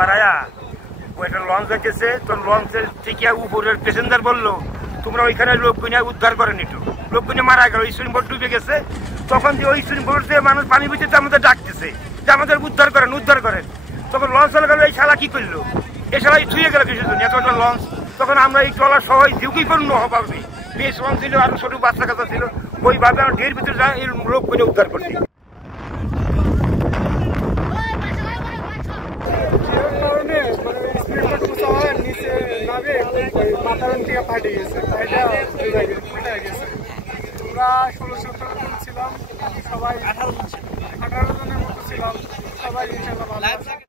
বাড়ায়া ও একটা লঞ্চ দেখেছে, তো লঞ্চের থেকে উপরের প্যাসেঞ্জার বললো তোমরা ওইখানে লোকগুলো উদ্ধার করেন, একটু লোকগুলো মারা গেল, স্পিড বোট ডুবে গেছে। তখন যে ওই স্পিড বোট দিয়ে মানুষ পানি ভিতরে আমাদের ডাকতেছে যে আমাদের উদ্ধার করেন উদ্ধার করেন। তখন লঞ্চ চলে গেল, এই শালা কি করলো, এই শালা ছুঁয়ে গেল কিছু জন, এত একটা লঞ্চ। তখন আমরা এই ট্রলার সবাই ঝুঁকিপূর্ণ হবে, বেশ লঞ্চ ছিল, আরো ছোট বাচ্চা কাচ্চা ছিল, ওইভাবে আমরা ঢের ভিতরে যাই এই লোকগুলো উদ্ধার করছি। আমরা 16-17 জন ছিলাম, সবাই 18 জনের মতো ছিলাম, সবাই ইনশাআল্লাহ ভালো আছে।